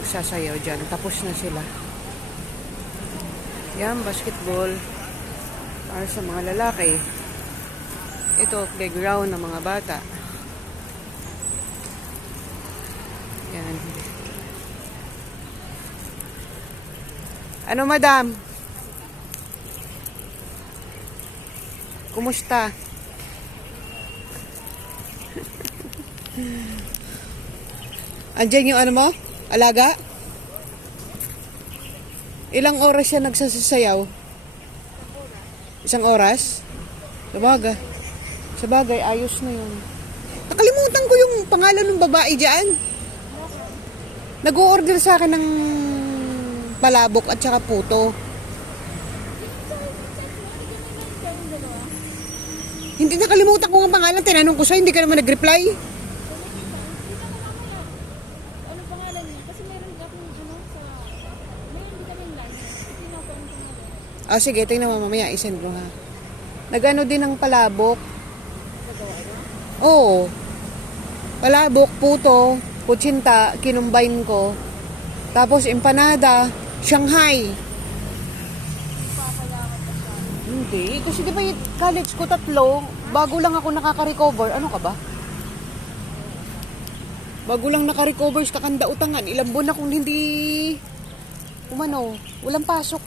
nagsasayaw dyan. Tapos na sila. Yan, basketball. Para sa mga lalaki. Ito, playground ng mga bata. Yan. Ano, madam? Kumusta? Andiyan yung ano mo? Alaga? Ilang oras siya nagsasayaw? Isang oras? Sabagay, ayos na yun. Nakalimutan ko yung pangalan ng babae dyan. Nag-o-order sa akin ng palabok at saka puto. Hindi, nakalimutan ko ang pangalan. Tinanong ko siya, hindi ka naman nag-reply. Ano pangalan niya? Kasi meron akong sa... Meron din kami live. Kasi nakuha ang pangalan. Ah, sige, tingnan mo mamaya. Isend mo ha. Nag-ano din ng palabok. Oo. Palabok, puto, kutsinta, kinumbine ko. Tapos empanada, Shanghai. Hindi. Kasi di ba yung college ko 3, bago lang ako nakaka-recover. Ano ka ba? Bago lang naka-recover sa kakandautangan. Ilang buwan akong hindi walang pasok.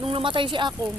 Nung namatay si Akong.